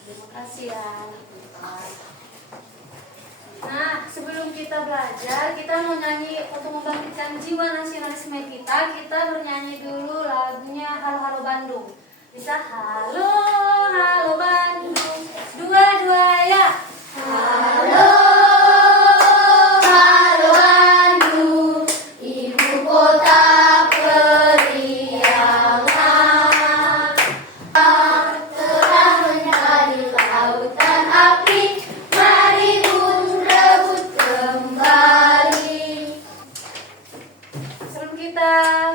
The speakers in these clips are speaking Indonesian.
Terima kasih ya. Nah, sebelum kita belajar, kita mau nyanyi untuk membangkitkan jiwa nasionalisme kita. Kita bernyanyi dulu lagunya Halo Halo Bandung. Bisa halo halo Bandung, dua-dua ya. Halo halo Bandung, ibu kota periangan. Telah menjadi lautan api, mari pun rebut kembali. Sebelum kita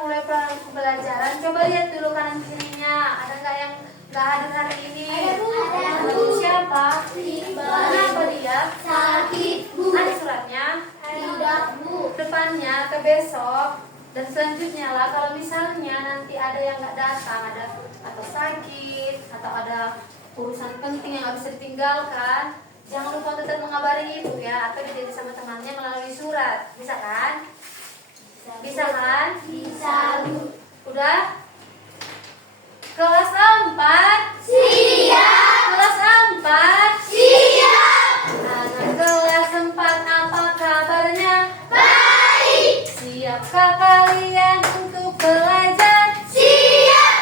mulai pembelajaran, coba lihat dulu kanan kirinya. Ada nggak yang nggak hadir hari ini? Ada. Siapa? Kenapa dia? Sakit, Bu. Ada suratnya? Tidak, Bu. Depannya ke besok. Dan selanjutnya lah, kalau misalnya nanti ada yang nggak datang, ada atau sakit, atau ada urusan penting yang nggak bisa ditinggalkan, jangan lupa tetap mengabari ibu ya, atau dijanji sama temannya melalui surat. Bisa kan? Bisa kan? Bisa, Bu. Udah? Kelas 4? Siap. Kelas 4? Siap. Anak kelas 4, apa kabarnya? Baik. Siapkah kalian untuk belajar? Siap.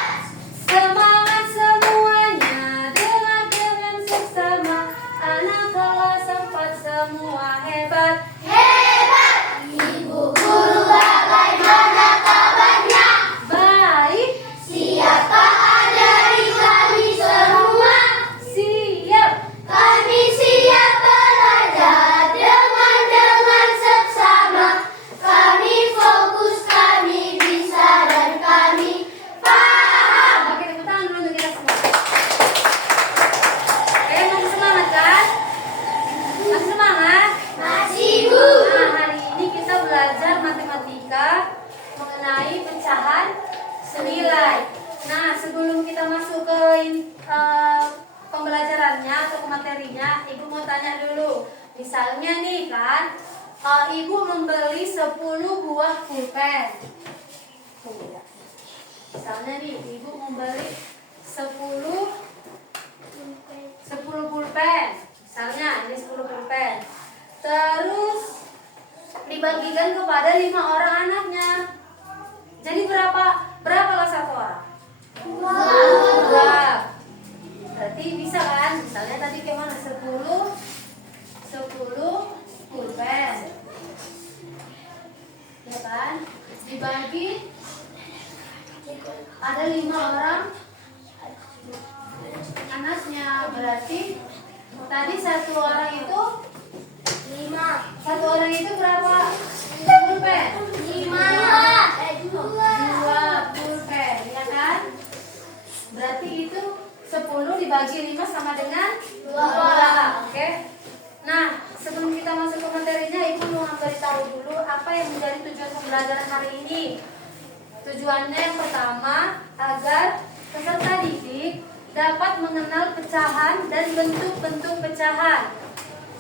Semangat semuanya, dengan sesama. Anak kelas 4 semua hebat. Hebat. Ibu guru bagaimana kabarnya? Baik. Siapkah ajari kami semua? Siap. Kami siap belajar dengan seksama. Kami fokus, kami bisa, dan kami paham. Oke, tepuk tangan dulu untuk kita semua. Masih semangat kan? Masih semangat? Masih, Bu. Nah, hari ini kita belajar matematika mengenai pecahan senilai. Nah, sebelum kita masuk ke pembelajarannya atau ke materinya, Ibu mau tanya dulu. Misalnya nih kan, Ibu membeli 10 buah pulpen. Misalnya nih, Ibu membeli 10 pulpen. Misalnya ini 10 pulpen. Terus dibagikan kepada 5 orang anaknya. Jadi berapalah satu orang? 2. Berarti bisa kan? Misalnya tadi gimana? 10 pulpen. Ya kan? Dibagi ada 5 orang anaknya. Berarti tadi satu orang itu 5. Satu orang itu berapa pulpen? 2 pulpen, ya kan? Berarti itu 10 dibagi 5 sama dengan 2. Oke. Nah, sebelum kita masuk ke materinya, Ibu mau beritahu dulu apa yang menjadi tujuan pembelajaran hari ini. Tujuannya yang pertama, agar peserta didik dapat mengenal pecahan dan bentuk-bentuk pecahan.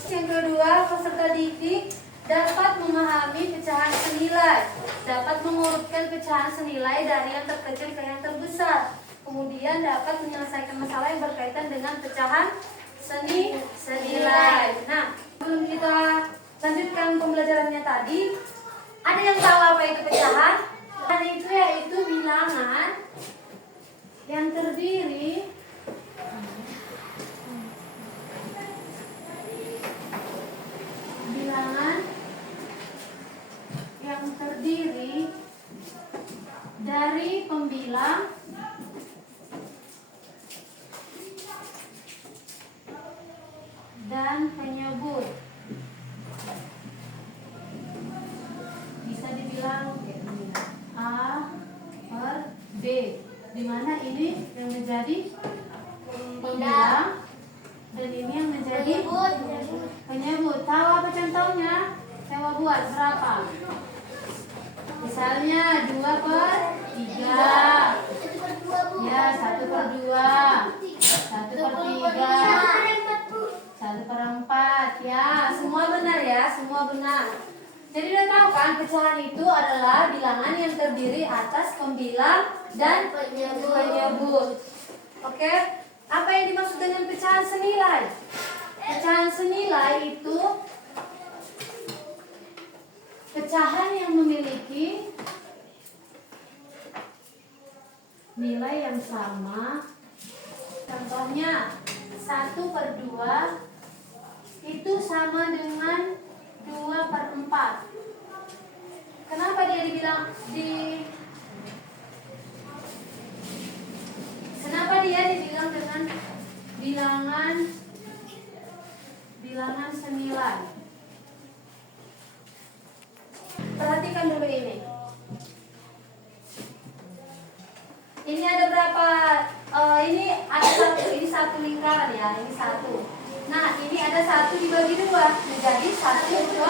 Yang kedua, peserta didik dapat memahami pecahan senilai, dapat mengurutkan pecahan senilai dari yang terkecil ke yang terbesar. Kemudian dapat menyelesaikan masalah yang berkaitan dengan pecahan senilai. Nah, sebelum kita lanjutkan pembelajarannya tadi, ada yang tahu apa itu pecahan? Pecahan itu yaitu bilangan yang terdiri bilangan yang terdiri dari pembilang dan penyebut. Bisa dibilang A per B, di mana ini yang menjadi pembilang dan ini yang menjadi penyebut. Tahu apa contohnya? Coba buat berapa? Misalnya 2 per 3. Ya, 1 per 2. 1 per 3. 1 per 4. Ya, semua benar ya, semua benar. Jadi udah tahu kan, pecahan itu adalah bilangan yang terdiri atas pembilang dan penyebut. Oke? Apa yang dimaksud dengan pecahan senilai? Pecahan senilai itu pecahan yang memiliki nilai yang sama. Contohnya 1 per 2 itu sama dengan 2 per 4. Kenapa dia dibilang kenapa dia dibilang dengan bilangan senilai? Perhatikan dulu ini. Ini ada berapa? Ini satu lingkaran ya. Ini satu. Nah, ini ada 1 dibagi 2 menjadi 1 per 2.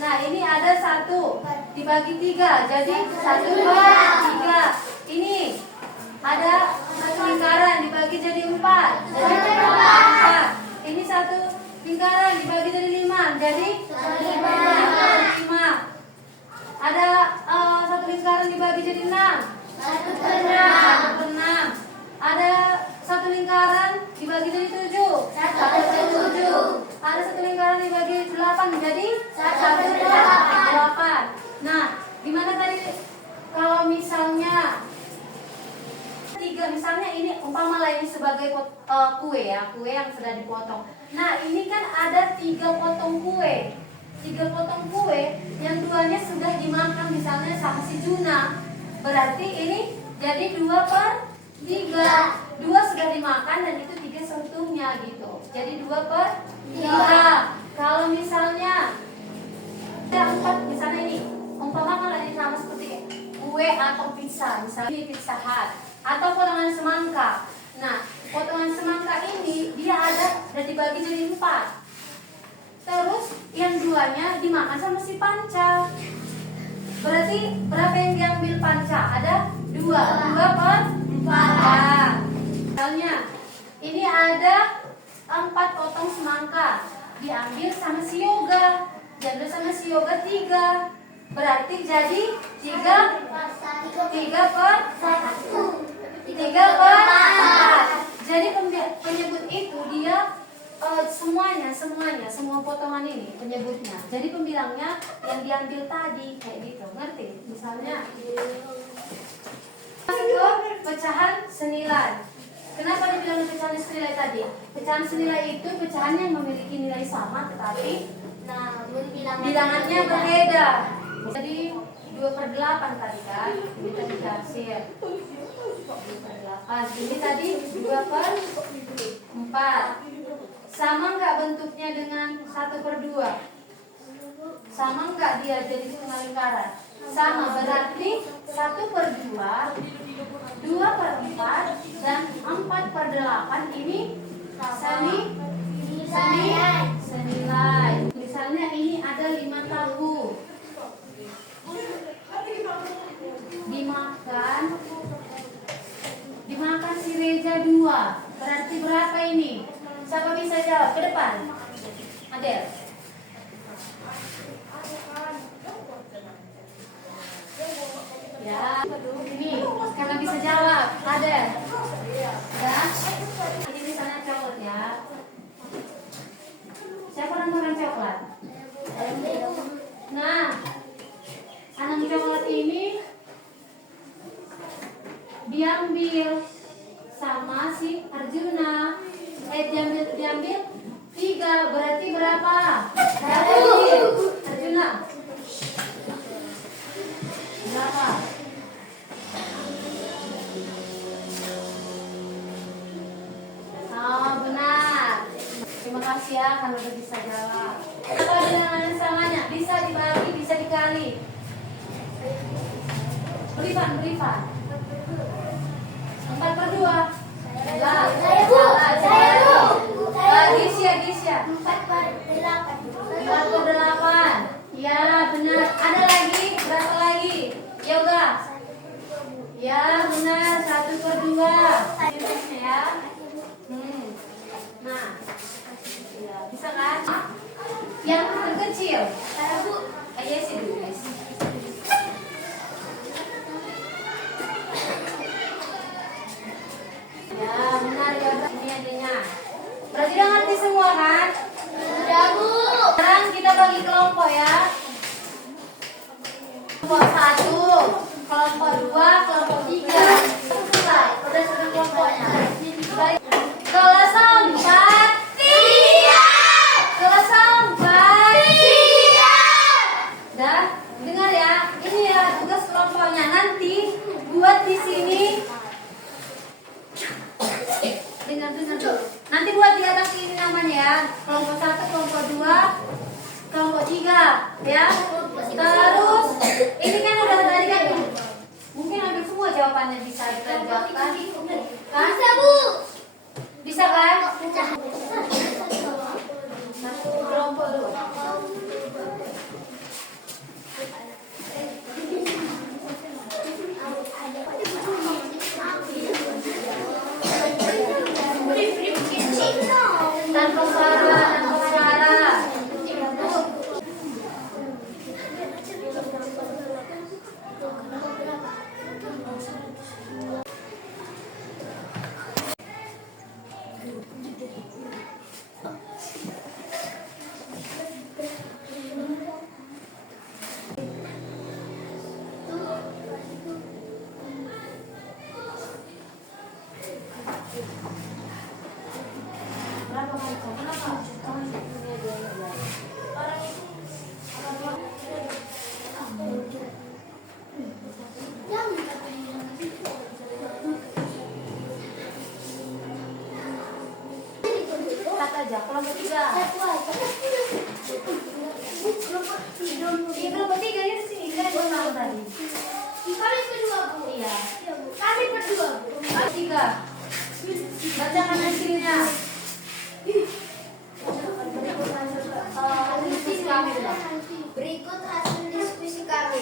Nah, ini ada 1 dibagi 3 jadi 1 per 3. Ini ada 1 lingkaran dibagi jadi 4 jadi 4. Ini 1 lingkaran dibagi jadi 5 jadi 5. Ada 1 lingkaran dibagi jadi 6 1 per 6. Ada 1 lingkaran dibagi jadi 7 1 per 7. Ada 1 lingkaran dibagi 8 jadi 1 per 8. Nah, gimana tadi kalau misalnya 3, misalnya ini umpamalah ini sebagai kue ya, kue yang sudah dipotong. Nah, ini kan ada 3 potong kue. 3 potong kue yang 2-nya sudah dimakan misalnya sama si Juna. Berarti ini jadi 2 per 3. 2 sudah dimakan dan itu 3 seutuhnya gitu. Jadi 2 per 3. Kalau misalnya ada 4, misalnya ini umpama kalau ini sama seperti kue atau pizza, misalnya ini Pizza Hut atau potongan semangka. Nah, potongan semangka ini dia ada dan dibagi jadi 4. Terus yang 2-nya dimakan sama si Panca. Berarti berapa yang diambil Panca? Ada 2. 2 per 4. Misalnya ini ada 4 potong semangka diambil sama si Yoga. Diambil sama si Yoga 3. Berarti jadi 3 per 4. Jadi penyebut itu dia semua potongan ini penyebutnya. Jadi pembilangnya yang diambil tadi kayak gitu, ngerti? Misalnya masuk ke pecahan senilai. Kenapa dibilang pecahan senilai tadi? Pecahan senilai itu pecahan yang memiliki nilai sama tetapi bilangannya berbeda. Jadi 2 per 8 tadi kan, ini tadi kasir 2 per 8. Ini tadi 2 per 4. Sama nggak bentuknya dengan 1 per 2? Sama nggak dia jadi setengah lingkaran? Sama, berarti 1 per 2, 2 per 4, dan 4 per 8 ini senilai. Misalnya ini ada 5 tahu. Dimakan si Reza 2. Berarti berapa ini? Siapa bisa jawab? Ke depan. Adel. Ya, ini karena bisa jawab. Adel. Ya. Ini misalnya coklat ya. Siapa orang makan coklat? Nah, anak coklat ini diambil sama si Arjuna. Diambil 3, berarti berapa? dalam. Apa bilangan samanya? Bisa dibagi, bisa dikali. Beripan. 4/2. Lah, Saya, Bu. Gisya. 4/8. Ya, benar. Ada lagi? Berapa lagi? Yoga. Ya, benar. 1/2. Ya. Nah, ya, bisa kan? Yang terkecil. Saya, Bu. Ayo sih tulis. Ya, benar ya. Ini adanya. Berarti udah ngerti semua kan? Sudah, Bu. Sekarang kita bagi kelompok ya. Kelompok 1, kelompok 2, kelompok 3. Selesai. Udah sudah kelompoknya. Baik. Kelas 4. Kelas 4. Dah, dengar ya. Ini ya tugas kelompoknya. Nanti buat di sini. Dengar dulu. Nanti buat di atas ini namanya ya. Kelompok 1, kelompok 2, kelompok 3 ya. Terus ini kan udah tadi kan. Mungkin hampir semua jawabannya bisa dikerjakan. Kan? Bisa, Bu. Bisa kan? Satu kelompok dulu. Tanpa suara. Berapa kali kau? Kenapa? Kamu punya dia. Orang itu kata aja kelompok 3. Iya, kelompok 3 di sini kan gua tahu tadi. Kali kedua, Bu. Iya. Kali kedua, Bu. Kelompok 3. Bacakan hasilnya. Diskusi kami sudah. Berikut hasil diskusi kami.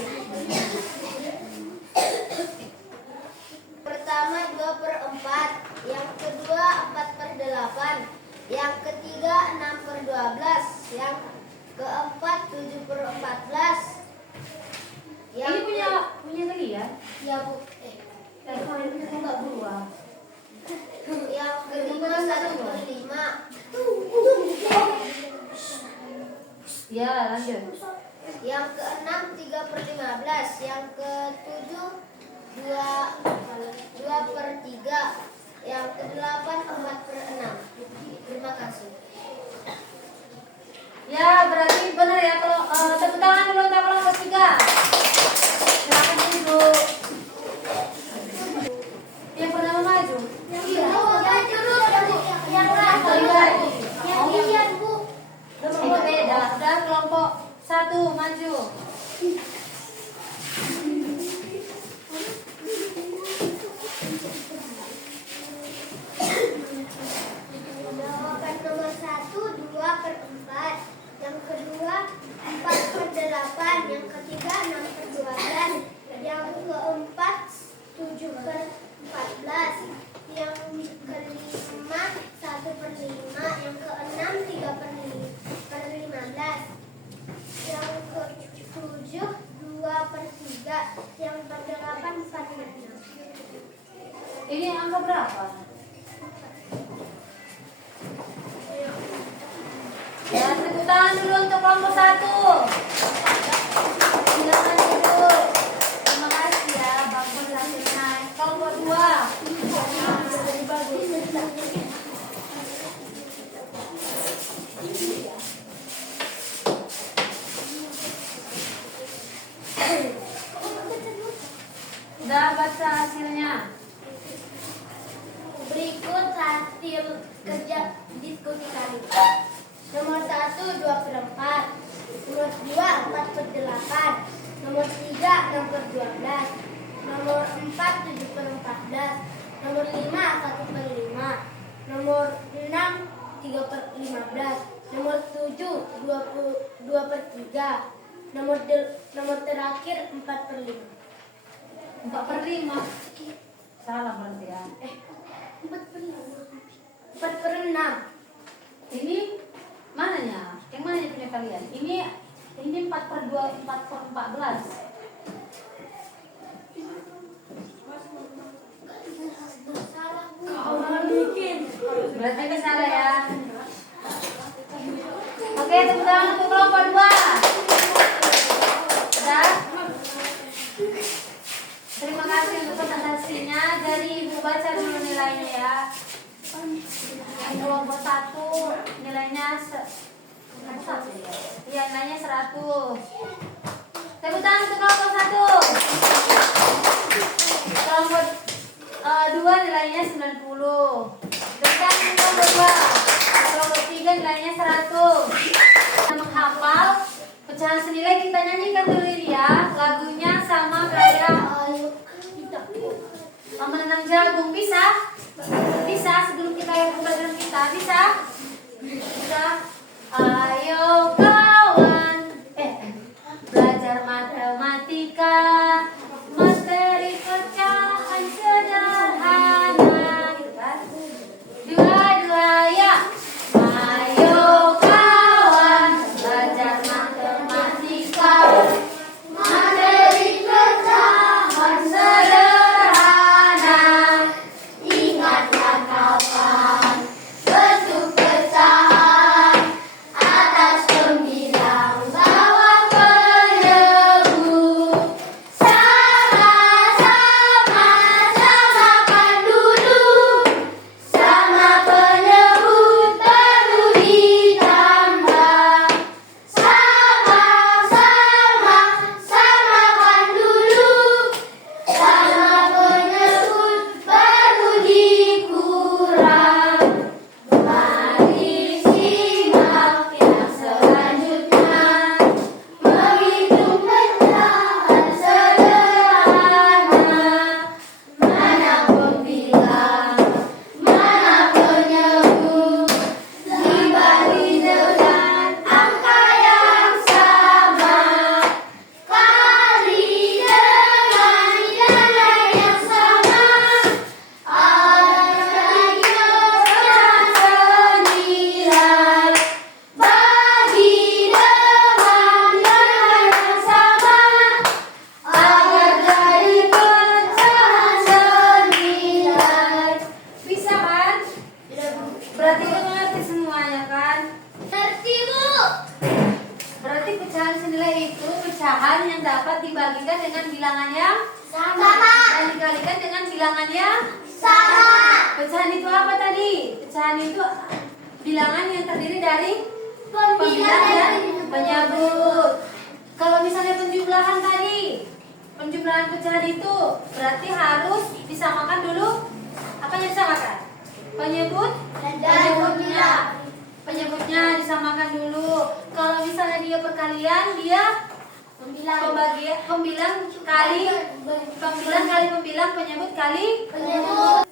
Pertama 2/4, yang kedua 4/8, yang ketiga 6/12, yang keempat 7/14. Ini punya lagi ya? Ya, Bu. Kayak kemarin kita enggak berubah. Yang kelima 1/5. Ya, lanjut. Yang keenam 3/15, yang ketujuh 2/3, yang kedelapan 4/6. Terima kasih. Ya, berarti benar ya kalau tepuk tangan dulu untuk kelompok 3. Silakan duduk. Yang pertama maju. Iya. Yang Baik. Yang iya, Bu. Itu beda. Udah kelompok 1 maju. Jawaban nomor 1 2/4, yang kedua 4/8, yang ketiga 6/12, yang keempat 7/14, yang kelima 1/5, yang keenam 3/15, yang ketujuh 2/3, yang kedelapan 4/6. Ini angka berapa? Ya, tepuk tangan dulu untuk kelompok 1. Silakan duduk. Terima kasih ya, bagus hasilnya. Kelompok 2. Udah baca hasilnya. Berikut hasil kerja diskusi kami. Nomor 1 2/4. Nomor 2 4/8. Nomor 3 6/12. Nomor 4 7/14. Nomor 5 1/5. Nomor 6 3/15. Nomor 7 2/3. Nomor terakhir 4/5. 4/5. Salah berarti ya. 4/6. Ini mananya? Yang mana yang punya kalian? Ini 4/2, 4/14. Berarti ini salah ya. Oke, tepuk tangan untuk kelompok 2. Sudah? Terima kasih untuk presentasinya. Jadi Ibu baca dulu nilainya ya. Yang kelompok 1 nilainya iya, nilainya 100. Tepuk tangan untuk kelompok 1. Kelompok 2 nilainya 90. Tepuk tangan untuk kelompok 2. Kelompok 3 nilainya 100. Kita menghafal pecahan senilai, kita nyanyikan dulu ini ya. Lagunya sama kayak menenang jagung. Bisa? Bisa sebelum kita yang pembelajaran kita. Bisa? Bisa. Ayo kawan, belajar matematika, materi pecahan sederhana, gitu kan? Dua-dua ya. Ayo kawan, belajar matematika, materi pecahan sederhana. Ingatlah kawan, bentuk pecahan atas pembilang bawah penyebut. Sama-sama samakan dulu, sama penyebut baru ditambah. Sama-sama samakan dulu, sama penyebut baru dikurang. Mari simak yang selanjutnya, menghitung pecahan sederhana. Mana pembilang, mana penyebut, dibagi dengan angka yang sama. Kali dengan nilai yang sama, adanya pecahan senilai. Bagi dengan nilai yang sama, agar jadi pecahan senilai. Bisa kan? Berarti Ibu mengerti semuanya kan? Ngerti, Bu. Berarti pecahan senilai itu pecahan yang dapat dibagikan dengan bilangan yang Sama. dan dikalikan dengan bilangan yang Sama. Pecahan itu apa tadi? Pecahan itu bilangan yang terdiri dari Pembilang dan dan penyebut. Kalau misalnya penjumlahan tadi, penjumlahan pecahan itu berarti harus disamakan dulu. Apa yang disamakan? Penyebut Dan penyebutnya. Penyebutnya disamakan dulu. Kalau misalnya dia perkalian, dia pembilang kali pembilang, penyebut kali penyebut.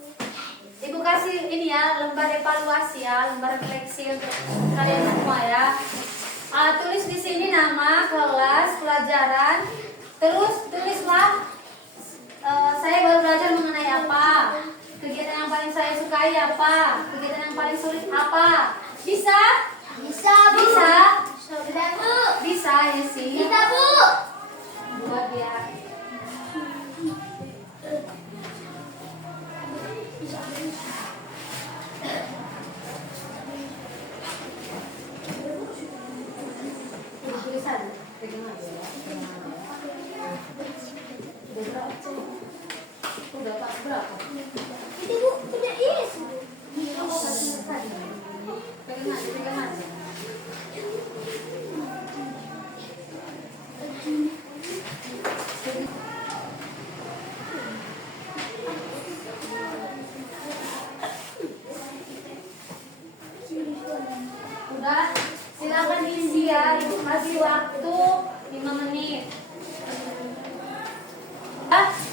Ibu kasih ini ya, lembar evaluasi ya, lembar refleksi untuk kalian semua ya. Tulis di sini nama, kelas, pelajaran. Terus tulislah saya baru belajar mengenai apa, kegiatan yang paling saya sukai apa, kegiatan yang paling sulit apa. Bisa? Bisa, Bu. Bisa? Bisa, Bu. Bisa ya sih. Bisa, Bu. Buat ya. Tulisan, pegang aja ya. Udah pas berapa? Itu, Bu, sudah is. Pegang aja. Udah. ya, Ibu kasih waktu 5 menit.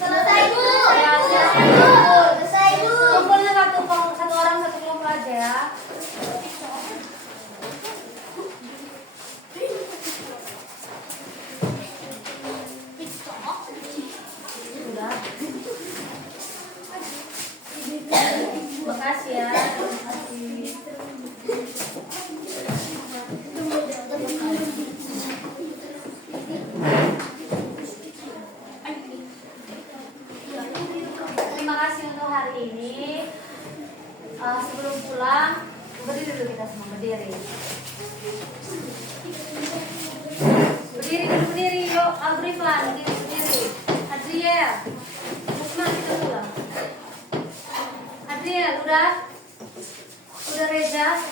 Selesai, Bu. Ya, silakan Bu. kumpul. Selesai, Bu. Kumpulnya satu orang satu kelompok aja ya. Sudah. Terima kasih ya. Terima kasih. Terima kasih untuk hari ini. Sebelum pulang, berdiri dulu kita semua berdiri. Berdiri, yuk. Agriflan, berdiri. Adriel, Lukman kita pulang. Adriel, udah? Udah Reza?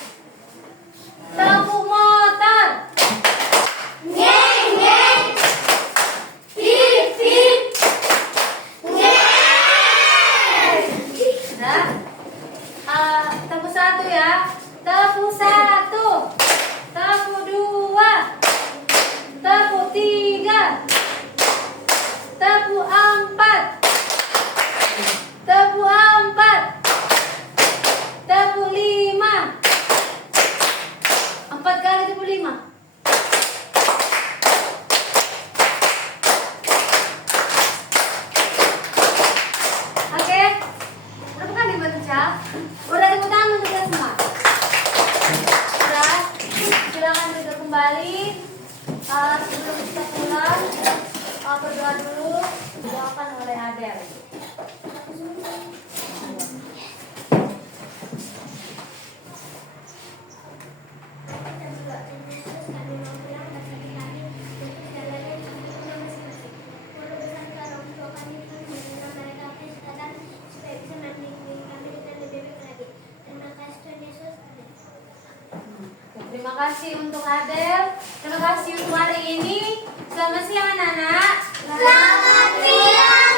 Lampu motor. Ngeng, ngeng. Pip, pip. Ngeng. Udah? Tepu 1 ya. Tepu 1. Tepu 2. Tepu 3. Tepu 4. Tepu 4. Tepu 5. 4 kali tepu 5. Oke. Berapa kali baca? Udah tepuk tangan untuk kita semua. Udah. Silakan duduk kembali. Sebelum kita pulang, berdoa dulu. Doakan oleh Adel. Terima kasih untuk Adel. Terima kasih untuk hari ini. Selamat siang anak-anak. Selamat siang.